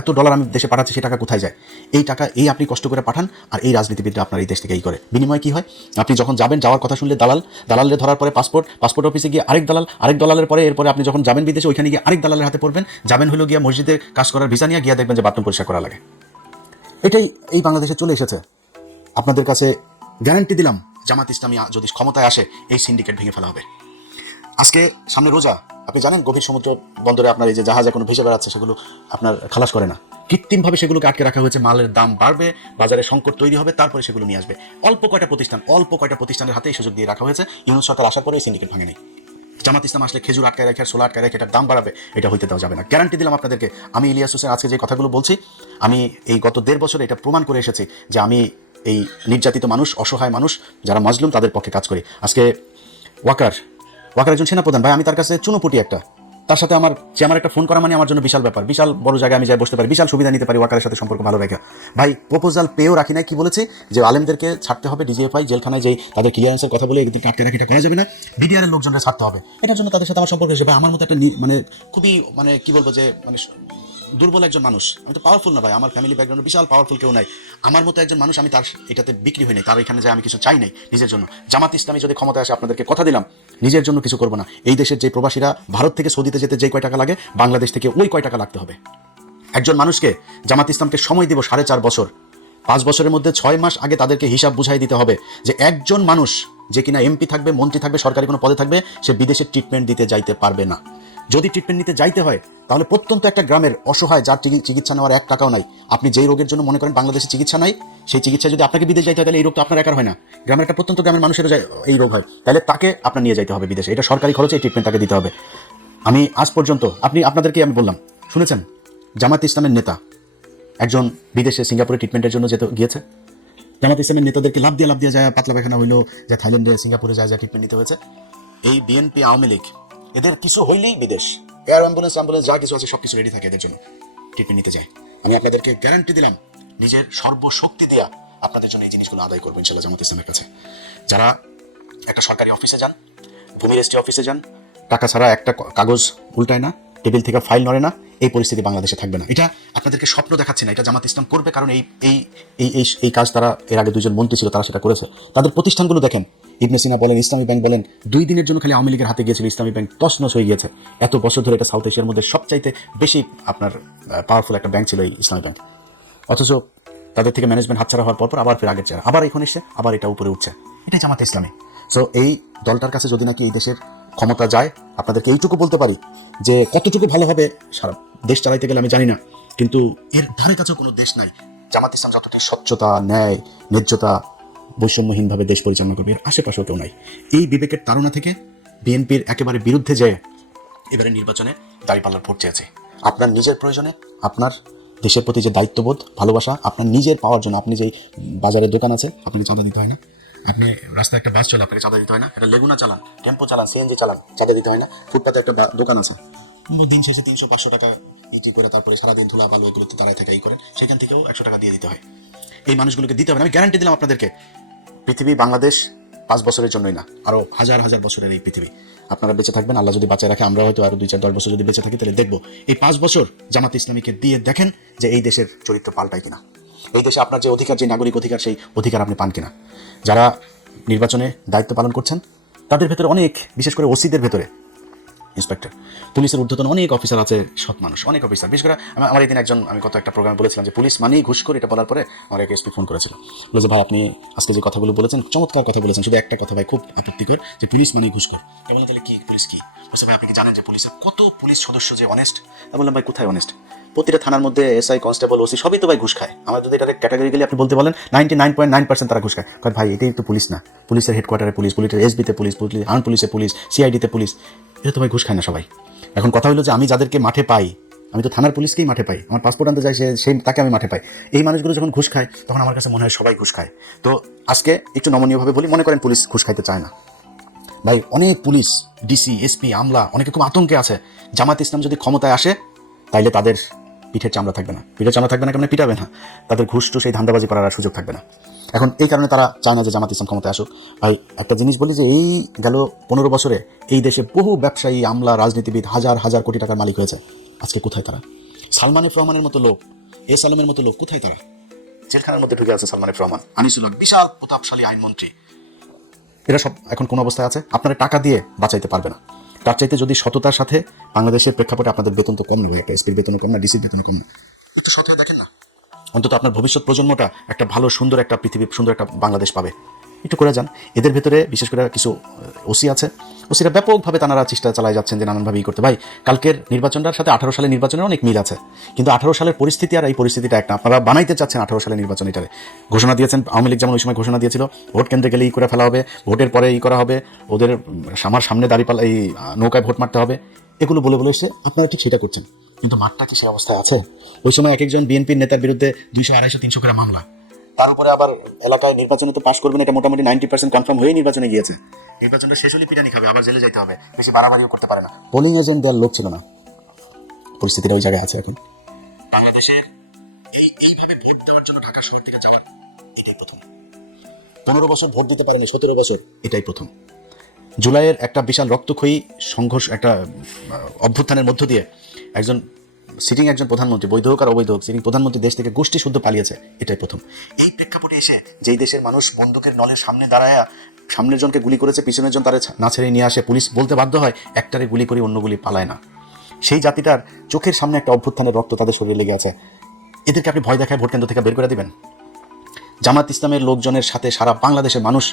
এত ডলার আমি দেশে পাঠাচ্ছি, সেই টাকা কোথায় যায়? এই টাকা আপনি কষ্ট করে পাঠান, আর এই রাজনীতিবিদরা আপনার এই দেশ থেকে করে। বিনিময় কি হয়? আপনি যখন যাবেন, যাওয়ার কথা শুনলে দালালের ধরার পরে পাসপোর্ট অফিসে গিয়ে আরেক দালালের পরে, এরপরে আপনি যখন যাবেন বিদেশে, ওইখানে গিয়ে আরেক দালালের হাতে পড়বেন। যাবেন হলো গিয়া মসজিদে কাজ করার ভিসা নিয়ে, গিয়া দেখবেন যে বাথরুম পরিষ্কার করা লাগে। এটাই এই বাংলাদেশে চলে এসেছে। আপনাদের কাছে গ্যারান্টি দিলাম, জামাত ইসলামী যদি ক্ষমতায় আসে, এই সিন্ডিকেট ভেঙে ফেলা হবে। আজকে সামনে রোজা, আপনি জানেন গভীর সমুদ্র বন্দরে আপনার এই যে জাহাজ এখন ভেসে বেড়াচ্ছে, সেগুলো আপনার খালাস করে না, কৃত্রিমভাবে সেগুলোকে আটকে রাখা হয়েছে। মালের দাম বাড়বে, বাজারে সংকট তৈরি হবে, তারপরে সেগুলো নিয়ে আসবে। অল্প কয়টা প্রতিষ্ঠানের হাতে এই সুযোগ দিয়ে রাখা হয়েছে। ইউনূস সরকার আসার পরে এই সিন্ডিকেট ভাঙে নেই। জামাত ইসলাম আসলে খেজুর আটকায় রাখে, সোলা আটকায় রাখে, এটার দাম বাড়াবে, এটা হইতে দেওয়া যাবে না। গ্যারান্টি দিলাম আপনাদেরকে। আমি ইলিয়াস হোসেন আজকে যে কথাগুলো বলছি, আমি এই গত 1.5 বছরে এটা প্রমাণ করে এসেছি যে আমি এই নির্যাতিত মানুষ, অসহায় মানুষ যারা মাজলুম, তাদের পক্ষে কাজ করি। আজকে ওয়াকার একজন সেনাপ্রধান, ভাই আমি তার কাছে চুনোপুটি একটা, তার সাথে আমার একটা ফোন করা মানে আমার জন্য বিশাল ব্যাপার। বিশাল বড় জায়গায় আমি যাই বসতে পারি, বিশাল সুবিধা নিতে পারি ওয়াকারের সাথে সম্পর্ক ভালো রেখে। ভাই প্রপোজাল পেয়েও রাখি নাই। কি বলেছে যে আলেমদেরকে ছাড়তে হবে, ডিজিএফআই জেলখানায় যেই তাদের ক্লিয়ারেন্সের কথা বলে এদের আটকে রাখি, এটা করা যাবে না, বিডিআর এর লোকজনকে ছাড়তে হবে। এটার জন্য তাদের সাথে আমার সম্পর্ক হিসেবে আমার মতো একটা খুবই কি বলবো যে দুর্বল একজন মানুষ। আমি তো পাওয়ারফুল না ভাই, আমার ফ্যামিলি ব্যাকগ্রাউন্ড বিশাল পাওয়ারফুল কেউ নাই। আমার মতো একজন মানুষ, আমি তার এটাতে বিক্রি হই নাই, তার এখানে যায় আমি কিছু চাই নাই নিজের জন্য। জামাত ইসলামী যদি ক্ষমতা আসে, আপনাদেরকে কথা দিলাম, নিজের জন্য কিছু করবো না। এই দেশের যে প্রবাসীরা ভারত থেকে সৌদিতে যেতে যে কয় টাকা লাগে, বাংলাদেশ থেকে ওই কয় টাকা লাগতে হবে। একজন মানুষকে, জামাত ইসলামকে সময় দিব 4.5 বছর। 5 বছরের মধ্যে 6 মাস আগে তাদেরকে হিসাব বুঝাই দিতে হবে যে একজন মানুষ যে কিনা এমপি থাকবে, মন্ত্রী থাকবে, সরকারি কোনো পদে থাকবে, সে বিদেশে ট্রিটমেন্ট দিতে যাইতে পারবে না। যদি ট্রিটমেন্ট নিতে যাইতে হয়, তাহলে প্রত্যন্ত একটা গ্রামের অসহায়, যার চিকিৎসা নেওয়ার 1 টাকাও নাই, আপনি যেই রোগের জন্য মনে করেন বাংলাদেশে চিকিৎসা নাই, সেই চিকিৎসা যদি আপনাকে বিদেশ যাইতে হয়, তাহলে এই রোগটা আপনার একার হয় না, গ্রামের একটা প্রত্যন্ত গ্রামের মানুষেরও এই রোগ হয়, তাহলে তাকে আপনার নিয়ে যাইতে হবে বিদেশে। এটা সরকারি খরচে এই ট্রিটমেন্ট তাকে দিতে হবে। আমি আজ পর্যন্ত আপনাদেরকে আমি বললাম, শুনেছেন জামাত ইসলামের নেতা একজন বিদেশে সিঙ্গাপুরে ট্রিটমেন্টের জন্য গিয়েছে। জামাত ইসলামের নেতাদেরকে লাভ দিয়ে যায়, পাতলা পায়খানা হইলো, যে থাইল্যান্ডে সিঙ্গাপুরে যায় ট্রিটমেন্ট নিতে হয়েছে। এই বিএনপি, আওয়ামী লীগ, এদের কিছু হইলেই বিদেশ, এয়ার অ্যাম্বুলেন্স যা কিছু আছে সবকিছু রেডি থাকে এদের জন্য, ট্রিটমেন্ট নিতে যায়। আমি আপনাদেরকে গ্যারান্টি দিলাম, নিজের সর্বশক্তি দিয়া আপনাদের জন্য এই জিনিসগুলো আদায় করবো ইনশাল্লাহ জামাত ইসলামের কাছে। যারা একটা সরকারি অফিসে যান, ভূমি রেজিস্ট্রি অফিসে যান, টাকা ছাড়া একটা কাগজ উল্টায় না, টেবিল থেকে ফাইল নড়ে না, এই পরিস্থিতি বাংলাদেশে থাকবে না। এটা আপনাদেরকে স্বপ্ন দেখাচ্ছি না, এটা জামাত ইসলাম করবে, কারণ এই কাজ তারা এর আগে 2জন মন্ত্রী ছিল, তারা সেটা করেছে। তাদের প্রতিষ্ঠানগুলো দেখেন, ইবনে সিনা বলেন, ইসলামী ব্যাংক বলেন, 2 দিনের জন্য খালি আওয়ামী লীগের হাতে গিয়েছিল ইসলামী ব্যাংক, তছনছ হয়ে গিয়েছে। এত বছর ধরে এটা সাউথ এশিয়ার মধ্যে সবচাইতে বেশি আপনার পাওয়ারফুল একটা ব্যাংক ছিল এই ইসলামী ব্যাংক, অথচ তাদের থেকে ম্যানেজমেন্ট হাতছাড়া হওয়ার পর আবার ফের আগের চেহারা, আবার এখন এসে আবার এটা উপরে উঠছে। এটাই জামাত ইসলামী। সো এই দলটার কাছে যদি নাকি এই দেশের ক্ষমতা যায়, আপনাদেরকে এইটুকু বলতে পারি যে কতটুকু ভালো হবে সারা দেশ চালাইতে গেলে আমি জানি না, কিন্তু এর ধারে কাছেও কোনো দেশ নাই জামাত ইসলাম যতটা স্বচ্ছতা, ন্যায়, ন্যায্যতা, বৈষম্যহীনভাবে দেশ পরিচালনা করবে, এর আশেপাশেও কেউ নাই। এই বিবেকের তাড়না থেকে বিএনপির একেবারে বিরুদ্ধে যেয়ে এবারে নির্বাচনে দাঁড়িপাল্লার ভোট চেয়েছে। আপনার নিজের প্রয়োজনে, আপনার দেশের প্রতি যে দায়িত্ববোধ, ভালোবাসা, আপনার নিজের পাওয়ার জন্য, আপনি যেই বাজারে দোকান আছে আপনাকে চাঁদা দিতে হয় না, আপনি রাস্তায় একটা বাস চলে আপনাকে চাঁদা দিতে হয় না, একটা লেগুনা চালান, টেম্পো চালান, সিএনজি চালান, চাঁদা দিতে হয় না, ফুটপাতে একটা দোকান আছে, দিন শেষে 300-500 টাকা ইটি করে তারপরে সারাদিন ধুলা বালু এগুলোতে দাঁড়ায় থাকা করেন, সেখান থেকেও 100 টাকা দিয়ে দিতে হয়। এই মানুষগুলোকে দিতে হবে না, আমি গ্যারান্টি দিলাম আপনাদেরকে। পৃথিবী বাংলাদেশ 5 বছরের জন্যই না, আরো হাজার হাজার বছরের এই পৃথিবী। আপনারা বেঁচে থাকবেন, আল্লাহ যদি বাঁচায় রাখে, আমরা হয়তো আরো 2-4-10 বছর যদি বেঁচে থাকি, তাহলে দেখবো এই 5 বছর জামাত ইসলামীকে দিয়ে দেখেন যে এই দেশের চরিত্র পাল্টায় কিনা, এই দেশে আপনার যে অধিকার, যে নাগরিক অধিকার, সেই অধিকার আপনি পান কিনা। যারা নির্বাচনে দায়িত্ব পালন করছেন তাদের ভেতরে অনেক, বিশেষ করে ওসিদের ভেতরে, ইন্সপেক্টর, পুলিশের ঊর্ধ্বতন অনেক অফিসার আছে, সৎ মানুষ, অনেক অফিসার। বিশেষ করে আমার এই দিন একজন, আমি কত একটা প্রোগ্রাম বলেছিলাম যে পুলিশ মানেই ঘুষ করে, এটা বলার পরে আমার এক এসপি ফোন করেছিল, বলে যে ভাই আপনি আজকে যে কথাগুলো বলেছেন চমৎকার কথা বলেছেন, শুধু একটা কথা ভাই খুব আপত্তিকর, যে পুলিশ মানেই ঘুষ করে। বললাম তাহলে কি পুলিশ কি? বলছে ভাই আপনি কি জানেন যে পুলিশের কত পুলিশ সদস্য যে অনেস্ট? আমি বললাম ভাই কোথায় অনেস্ট? প্রতিটা থানার মধ্যে এসআই, কনস্টেবল, ওসি সবই তো ভাই ঘুষ খায়। আমার যদি এটা ক্যাটাগরি গেলে আপনি বলতে বলেন 99.9% তারা ঘুষ খায়। কারণ ভাই এটাই তো পুলিশ না, পুলিশের হেডকোয়ার্টারে পুলিশ, পুলিশের এসবিতে পুলিশ, আর্ম পুলিশে পুলিশ, সিআইডিতে পুলিশ, এটা তো ভাই ঘুষ খায় না সবাই। এখন কথা হলো যে আমি যাদেরকে মাঠে পাই, আমি তো থানার পুলিশকেই মাঠে পাই, আমার পাসপোর্ট আনতে যাই সেই তাকে আমি মাঠে পাই। এই মানুষগুলো যখন ঘুষ খায় তখন আমার কাছে মনে হয় সবাই ঘুষ খায়। তো আজকে একটু নমনীয়ভাবে বলি, মনে করেন পুলিশ ঘুষ খাইতে চায় না, ভাই অনেক পুলিশ, ডিসি, এসপি, আমলা অনেকে খুব আতঙ্কে আছে। জামাত ইসলাম যদি ক্ষমতায় আসে তাইলে তাদের পিঠের চামড়া থাকবে না, পিঠের চামড়া থাকবে না, কেমন পিটাবে না, তাদের ঘুষ টুস এই ধান্দাবাজি করার আর সুযোগ থাকবে না। এখন এই কারণে তারা চায় না যে জামাত ইসলাম ক্ষমতায় আসুক। ভাই একটা জিনিস বলি যে এই গেল 15 বছরে এই দেশে বহু ব্যবসায়ী, আমলা, রাজনীতিবিদ হাজার হাজার কোটি টাকার মালিক হয়েছে। আজকে কোথায় তারা? সালমান এফ রহমানের মতো লোক, এস আলমের মতো লোক কোথায় তারা? জেলখানার মধ্যে ঢুকে আছে সালমান এফ রহমান, আনিসুল হক, বিশাল প্রতাপশালী আইনমন্ত্রী, এরা সব এখন কোন অবস্থায় আছে? আপনারা টাকা দিয়ে বাঁচাইতে পারবে না। তার চাইতে যদি সততার সাথে, বাংলাদেশের প্রেক্ষাপটে আপনাদের বেতন তো কম নয়, একটা এসপির বেতন কম না, ডিসির বেতন কম না, একটু সততা দেখেন না, অন্তত আপনার ভবিষ্যৎ প্রজন্মটা একটা ভালো, সুন্দর একটা পৃথিবী, সুন্দর একটা বাংলাদেশ পাবে। একটু করে যান। এদের ভেতরে বিশেষ করে কিছু ওসি আছে, ওসিরা ব্যাপকভাবে তারা চেষ্টা চালায় যাচ্ছেন যে নানানভাবে করতে। ভাই কালকের নির্বাচনটার সাথে 18 সালের নির্বাচনের অনেক মিল আছে, কিন্তু 18 সালের পরিস্থিতি আর এই পরিস্থিতিটা একটা। আপনারা বানাইতে চাচ্ছেন 18 সালের নির্বাচন, এটারে ঘোষণা দিয়েছেন আওয়ামী লীগ, যেমন ওই সময় ঘোষণা দিয়েছিল ভোট কেন্দ্রে গেলে করে ফেলা হবে, ভোটের পরে করা হবে, ওদের আমার সামনে দাঁড়িপাল্লা এই নৌকায় ভোট মারতে হবে, এগুলো বলে বলে এসে আপনারা ঠিক সেটা করছেন। কিন্তু মাঠটা কি সেই অবস্থায় আছে? ওই সময় এক একজন বিএনপির নেতার বিরুদ্ধে 200, 250, 300 করে মামলা, তার উপরে আবার এলাকায় নির্বাচনে তো পাশ করবেন, এটা মোটামুটি 90% কনফার্ম হয়ে নির্বাচনে গিয়েছে। নির্বাচনটা শেষ হলে পিটানি খাবে, আবার জেলে যেতে হবে, বেশি বাড়াবাড়িও করতে পারে না। পোলিং এজেন্ট দেওয়ার লোক ছিল না, পরিস্থিতিটা ওই জায়গায় আছে এখন। বাংলাদেশে এইভাবে ভোট দেওয়ার জন্য ঢাকা শহর থেকে যাওয়ার এটাই প্রথম। 15 বছর ভোট দিতে পারেনি, 17 বছর এটাই প্রথম। জুলাইয়ের একটা বিশাল রক্তক্ষয়ী সংঘর্ষ, একটা অভ্যুত্থানের মধ্য দিয়ে একজন প্রধানমন্ত্রী, বৈধ হোক আর অবৈধ হোক, সিটিং প্রধানমন্ত্রী দেশ থেকে গোষ্ঠী শুদ্ধ পালিয়েছে, এটাই প্রথম। এই প্রেক্ষাপটে এসে যেই দেশের মানুষ বন্দুকের নলের সামনে দাঁড়ায় সামনের জনকে গুলি করেছে, পিছনের জন তারা না ছেড়ে নিয়ে আসে, পুলিশ বলতে বাধ্য হয় একটারে গুলি করে অন্য গুলি পালায় না। সেই জাতিটার চোখের সামনে একটা অভ্যুত্থানের রক্ত তাদের শরীরে লেগে আছে, এদেরকে আপনি ভয় দেখায় ভোট কেন্দ্র থেকে বের করে দিবেন? জামাত ইসলামের লোকজনের সাথে সারা বাংলাদেশের মানুষ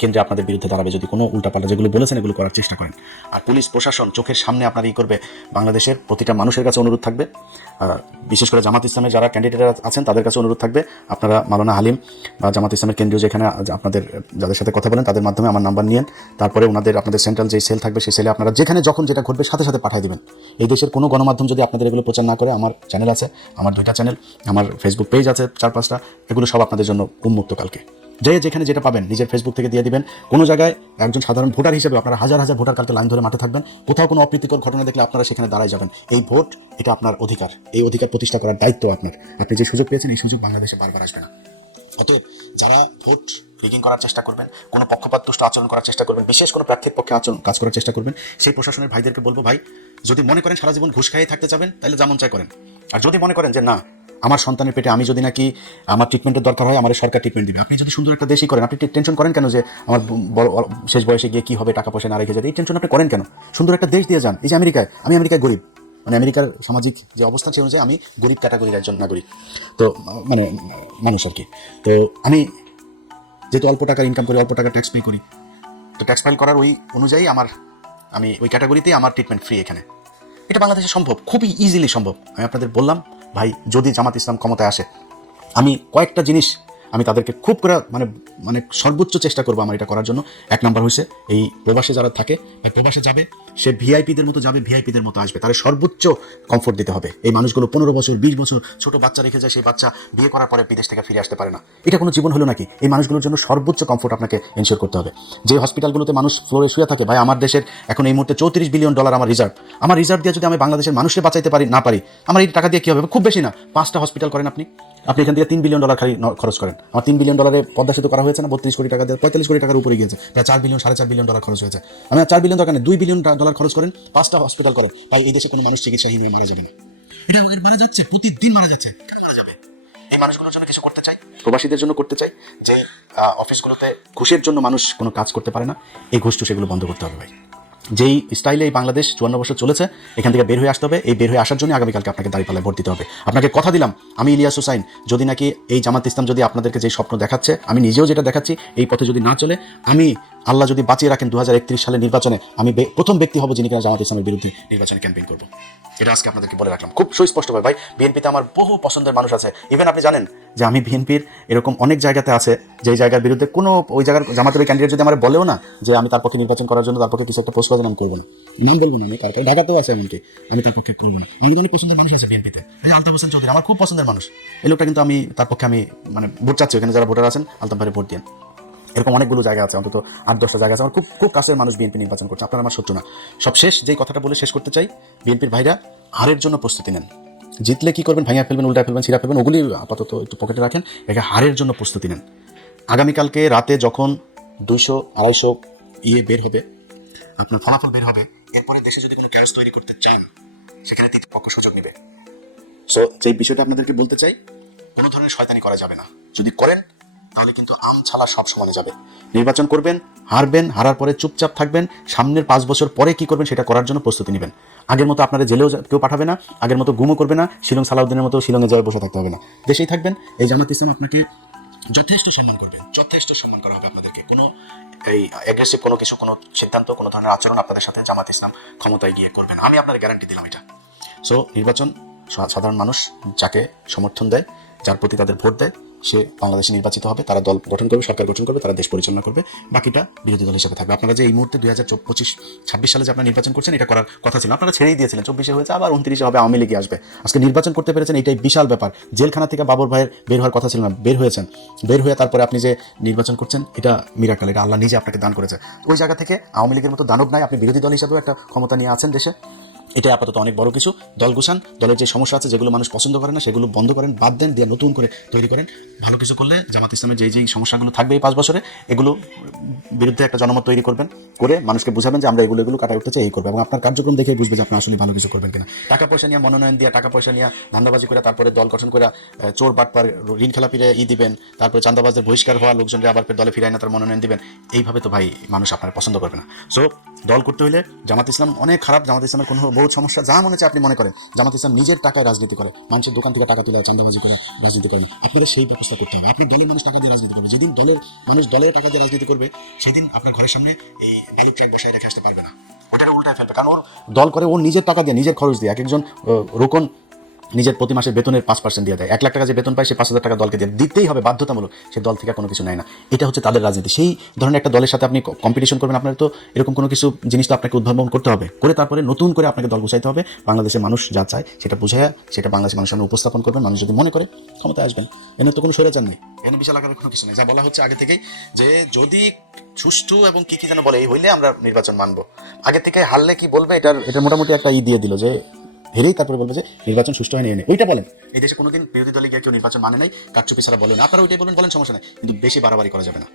কেন্দ্রে আপনাদের বিরুদ্ধে দাঁড়াবে যদি কোনো উল্টাপাল্টা যেগুলো বলেছেন এগুলো করার চেষ্টা করেন। আর পুলিশ প্রশাসন চোখের সামনে আপনার করবে। বাংলাদেশের প্রতিটা মানুষের কাছে অনুরোধ থাকবে, বিশেষ করে জামাত ইসলামের যারা ক্যান্ডিডেট আছেন তাদের কাছে অনুরোধ থাকবে, আপনারা মাওলানা হালিম বা জামাত ইসলামের কেন্দ্রীয় যেখানে আপনাদের যাদের সাথে কথা বলেন তাদের মাধ্যমে আমার নাম্বার নিয়েন, তারপরে আপনাদের সেন্ট্রাল যে সেল থাকবে সেই সেলে আপনারা যেখানে যখন যেটা ঘটবে সাথে সাথে পাঠিয়ে দিবেন। এই দেশের কোনো গণমাধ্যম যদি আপনাদের এগুলো প্রচার না করে, আমার চ্যানেল আছে, আমার 2টা চ্যানেল, আমার ফেসবুক পেজ আছে 4-5টা, এগুলো সব আপনাদের জন্য উন্মুক্ত। কালকে যেখানে যেটা পাবেন নিজের ফেসবুক থেকে দিয়ে দিবেন। কোনো জায়গায় একজন সাধারণ ভোটার হিসেবে আপনারা হাজার হাজার ভোটার কালকে লাইন ধরে মাঠে থাকবেন, কোথাও কোনো অপ্রীতিকর ঘটনা দেখলে আপনারা সেখানে দাঁড়ায় যাবেন। এই ভোট, এটা আপনার অধিকার, এই অধিকার প্রতিষ্ঠা করার দায়িত্ব আপনার। আপনি যে সুযোগ পেয়েছেন এই সুযোগ বাংলাদেশে বারবার আসবে না। অতএব যারা ভোট রিগিং করার চেষ্টা করবেন, কোনো পক্ষপাতদুষ্ট আচরণ করার চেষ্টা করবেন, বিশেষ কোনো প্রার্থীর পক্ষে কাজ করার চেষ্টা করবেন, সেই প্রশাসনের ভাইদেরকে বলবো, ভাই যদি মনে করেন সারা জীবন ঘুষ খাইয়ে থাকতে চাবেন তাহলে যেমন চাই করেন। আর যদি মনে করেন যে না, আমার সন্তানের পেটে আমি যদি নাকি আমার ট্রিটমেন্টের দরকার হয়, আমার সরকার ট্রিটমেন্ট দিবে, আপনি যদি সুন্দর একটা দেশই করেন, আপনি টেনশন করেন কেন যে আমার শেষ বয়সে গিয়ে কি হবে, টাকা পয়সা না রেখে যাবে, এই টেনশন আপনি করেন কেন? সুন্দর একটা দেশ দিয়ে যান। এই যে আমি আমেরিকায় গরিব, মানে আমেরিকার সামাজিক যে অবস্থান সেই অনুযায়ী আমি গরিব ক্যাটাগরির একজন নাগরিক, তো মানে মানুষ আর কি। তো আমি যেহেতু অল্প টাকা ইনকাম করি, অল্প টাকা ট্যাক্স পে করি, তো ট্যাক্স ফাইল করার ওই অনুযায়ী আমি ওই ক্যাটাগরিতেই আমার ট্রিটমেন্ট ফ্রি এখানে। এটা বাংলাদেশে সম্ভব, খুবই ইজিলি সম্ভব। আমি আপনাদের বললাম ভাই, যদি জামাত ইসলাম ক্ষমতায় আসে, আমি কয়েকটা জিনিস আমি তাদেরকে খুব করে মানে সর্বোচ্চ চেষ্টা করবো আমার এটা করার জন্য। এক নম্বর হয়েছে, এই প্রবাসে যারা থাকে বা প্রবাসে যাবে, সে ভিআইপিদের মতো যাবে, ভিআইপিদের মতো আসবে, তার সর্বোচ্চ কমফোর্ট দিতে হবে। এই মানুষগুলো 15 বছর 20 বছর ছোট বাচ্চা রেখে যায়, সেই বাচ্চা বিয়ে করার পরে বিদেশ থেকে ফিরে আসতে পারে না। এটা কোনো জীবন হলো নাকি? এই মানুষগুলোর জন্য সর্বোচ্চ কমফোর্ট আপনাকে এনশিওর করতে হবে। যে হসপিটালগুলোতে মানুষ ফ্লোরে শুয়ে থাকে, ভাই আমার দেশের এখন এই মুহূর্তে $34 বিলিয়ন আমার রিজার্ভ দিয়ে যদি আমি বাংলাদেশের মানুষকে বাঁচাইতে না পারি, আমার এই টাকা দিয়ে কি হবে? খুব বেশি না, 5টা হসপিটাল করেন আপনি এখান থেকে $3 বিলিয়ন খালি খরচ করেন। আমার $3 বিলিয়ন পদ্মা সেতু করা হয়েছে না, 32 কোটি টাকা দিয়ে 45 কোটি টাকার উপরে গিয়েছে, প্রায় $4 বিলিয়ন খরচ হয়েছে। আমি $4 বিলিয়ন দরকার নেই, $2 বিলিয়ন খরচ করেন, 5টা হসপিটাল করেন, ভাই এই দেশে কোনো মানুষ চিকিৎসাহীন হয়ে মারা যাবে না। এটা মারা যাচ্ছে, প্রতিদিন মারা যাচ্ছে, মারা যাবে। এই মানুষগুলোর জন্য কিছু করতে চাই, প্রবাসীদের জন্য করতে চাই, যে অফিসগুলোতে ঘুষের জন্য মানুষ কোনো কাজ করতে পারে না, এই ঘুষ সেগুলো বন্ধ করতে হবে ভাই। যেই স্টাইলে এই বাংলাদেশ 54 বছর চলেছে, এখান থেকে বের হয়ে আসতে হবে। এই বের হয়ে আসার জন্য আগামীকালকে আপনাকে দাঁড়িপাল্লায় ভোট দিতে হবে। আপনাকে কথা দিলাম, আমি ইলিয়াস হোসাইন, যদি নাকি এই জামাত ইসলাম যদি আপনাদেরকে যে স্বপ্ন দেখাচ্ছে, আমি নিজেও যেটা দেখাচ্ছি, এই পথে যদি না চলে, আমি আল্লাহ যদি বাঁচিয়ে রাখেন 2031 সালের নির্বাচনে আমি প্রথম ব্যক্তি হব যিনি কিনা জামাত ইসলামের বিরুদ্ধে নির্বাচনে ক্যাম্পেইন করবো। এটা আজকে আপনাদেরকে বলে রাখলাম খুব সুস্পষ্টভাবে। ভাই, বিএনপিতে আমার বহু পছন্দের মানুষ আছে। ইভেন আপনি জানেন যে আমি বিএনপির এরকম অনেক জায়গাতে আছে, যে জায়গার বিরুদ্ধে কোনো ওই জায়গার জামাতের ক্যান্ডিডেট যদি আমার বলেও না যে আমি তার পক্ষে নির্বাচন করার জন্য তার পক্ষে কিছু একটা পোস্ট করবো, আমি করবো না, নাম বলবো না, আমি কারণ ঢাকাতেও আছে এমনকি, আমি তার পক্ষে করবো না। আমি অনেক পছন্দের মানুষ আছে বিএনপিতে, আলতাফ হোসেন চৌধুরী আমার খুব পছন্দের মানুষ। এই লোকটা কিন্তু আমি তার পক্ষে আমি মানে ভোট চাচ্ছি, ওখানে যারা ভোটার আছেন আলতাফ ভাইয়ের ভোট দিন। এরকম অনেকগুলো জায়গা আছে, অন্তত 8-10টা জায়গা আছে আমার খুব কাছের মানুষ বিএনপি নির্বাচন করছে। আপনারা আমার শত্রু না। সব শেষ যেই কথাটা বলে শেষ করতে চাই, বিএনপির ভাইরা হারের জন্য প্রস্তুতি নেন। জিতলে কি করবেন? ভাঙা ফেলবেন, উল্টা ফেলবেন, ছিঁড়া ফেলবেন, ওগুলি আপাতত একটু পকেটে রাখেন। একে হারের জন্য প্রস্তুতি নেন। আগামীকালকে রাতে যখন 200-250 বের হবে, আপনার ফলাফল বের হবে, এরপরে দেশে যদি কোনো ক্যারস তৈরি করতে চান, সেখানে তৃতীয় পক্ষ সুযোগ নেবে। সো যেই বিষয়টা আপনাদেরকে বলতে চাই, কোনো ধরনের শয়তানি করা যাবে না। যদি করেন তাহলে কিন্তু আম ছালা সব সমানে যাবে। নির্বাচন করবেন, হারবেন, হারার পরে চুপচাপ থাকবেন। সামনের 5 বছর পরে কি করবেন সেটা করার জন্য প্রস্তুতি নেবেন। আগের মতো আপনারা জেলেও কেউ পাঠাবে না, আগের মতো গুমও করবে না, শিলং সালাউদ্দিনের মতো শিলংয়ে যায় বসে থাকতে হবে না, দেশেই থাকবেন। এই জামাত ইসলাম আপনাকে যথেষ্ট সম্মান করবেন, যথেষ্ট সম্মান করা হবে আপনাদেরকে। কোনো এই অ্যাগ্রেসিভ কোনো কিছু, কোনো সিদ্ধান্ত, কোনো ধরনের আচরণ আপনাদের সাথে জামাত ইসলাম ক্ষমতায় গিয়ে করবেন, আমি আপনার গ্যারান্টি দিলাম এটা। সো নির্বাচন সাধারণ মানুষ যাকে সমর্থন দেয়, যার প্রতি তাদের ভোট দেয়, সে বাংলাদেশে নির্বাচিত হবে, তারা দল গঠন করবে, সরকার গঠন করবে, তারা দেশ পরিচালনা করবে, বাকিটা বিরোধী দল হিসেবে থাকবে। আপনারা যে এই মুহূর্তে 2025-26 সালে যে আপনারা নির্বাচন করছেন, এটা করার কথা ছিল, আপনারা ছেড়েই দিয়েছিলেন। 24-এ হয়েছে, আবার 29-এ হবে, আওয়ামী লীগে আসবে। আজকে নির্বাচন করতে পেরেছেন, এটাই বিশাল ব্যাপার। জেলখানা থেকে বাবর ভাইয়ের বের হওয়ার কথা ছিল না, বের হয়েছেন। বের হয়ে তারপরে আপনি যে নির্বাচন করছেন, এটা মিরাকল, এটা আল্লাহ নিজে আপনাকে দান করেছে। ওই জায়গা থেকে আওয়ামী লীগের মতো দানব নাই, আপনি বিরোধী দল হিসেবেও একটা ক্ষমতা নিয়ে আছেন দেশে। এটা আপাতত অনেক বড় কিছু। দল গুছান, দলের যে সমস্যা আছে, যেগুলো মানুষ পছন্দ করে না, সেগুলো বন্ধ করেন, বাদ দেন, দিয়ে নতুন করে তৈরি করেন। ভালো কিছু করলে জামাত ইসলামের যেই সমস্যাগুলো থাকবে এই 5 বছরে, এগুলো বিরুদ্ধে একটা জনমত তৈরি করবেন, করে মানুষকে বুঝাবেন যে আমরা এগুলো কাটাই উঠতে চাই, এই করবো, এবং আপনার কার্যক্রম দেখেই বুঝবে যে আপনি আসলে ভালো কিছু করবেন কিনা। টাকা পয়সা নিয়ে মনোনয়ন দিয়ে, টাকা পয়সা নিয়ে ধান্দাবাজি করে, তারপরে দল গঠন করে চোর বাটপার ঋণ খেলাপিরে দিবেন, তারপরে চাঁদাবাজদের বহিষ্কার হওয়া লোকজনরা আবার দলে ফিরায় না, তার মনোনয়ন দিবেন। এইভাবে তো ভাই মানুষ আপনার পছন্দ করবে না। সো দল করতে হলে জামাত ইসলাম অনেক খারাপ, জামাত ইসলামের কোনো বহুত সমস্যা, যা মনে আপনি মনে করেন। জামাত ইসলাম নিজের টাকায় রাজনীতি করে, মানুষের দোকান থেকে টাকা তুলে চাঁদাবাজি করে রাজনীতি করে না। আপনাদের সেই ব্যবস্থা করতে হবে। আপনার দলের মানুষ টাকা দিয়ে রাজনীতি করবে, যেদিন দলের মানুষ দলের টাকা দিয়ে রাজনীতি করবে, সেদিন আপনার ঘরের সামনে এই বালুক ট্রাক বসায় রেখে আসতে পারবে না, ওটার উল্টায় ফেলবে। কারণ ওর দল করে, ওর নিজের টাকা দিয়ে, নিজের খরচ দিয়ে। এক একজন রোকন নিজের প্রতি মাসের বেতনের 5% দিয়ে দেয়। 1 লাখ টাকা যে বেতন পায়, সে 5,000 টাকা দলকে দিয়ে দিতেই হবে, বাধ্যতামূলক। সে দল থেকে কোনো কিছু নেয় না। এটা হচ্ছে তাদের রাজনীতি। সেই ধরনের একটা দলের সাথে আপনি কম্পিটিশন করবেন, আপনার তো এরকম কোনো কিছু জিনিস তো আপনাকে উদ্ভাবন করতে হবে, করে তারপরে নতুন করে আপনাকে দল গুছাইতে হবে। বাংলাদেশের মানুষ যা চায় সেটা বুঝায়, সেটা বাংলাদেশের মানুষের সামনে উপস্থাপন করবেন। মানুষ যদি মনে করে ক্ষমতায় আসবেন, এনে তো কোনো স্বৈরাচার নেই, এনে বিশাল আকারের কোনো কিছু নেই। যা বলা হচ্ছে আগে থেকেই, যে যদি সুষ্ঠু এবং কি যেন বলে, এই হইলে আমরা নির্বাচন মানবো। আগে থেকে হারলে কি বলবে, এটা মোটামুটি একটা দিয়ে দিল, যে হেরেই তারপরে বলবে যে নির্বাচন সুষ্ঠু হয়নি, এনে ওইটা বলেন। এই দেশে কোনোদিন বিরোধী দলে গিয়ে কেউ নির্বাচন মানে নাই, কারচুপি ছাড়া বলেন। আপনারা ওইটাই বলেন, সমস্যা নাই, কিন্তু বেশি বাড়াবাড়ি করা যাবে না।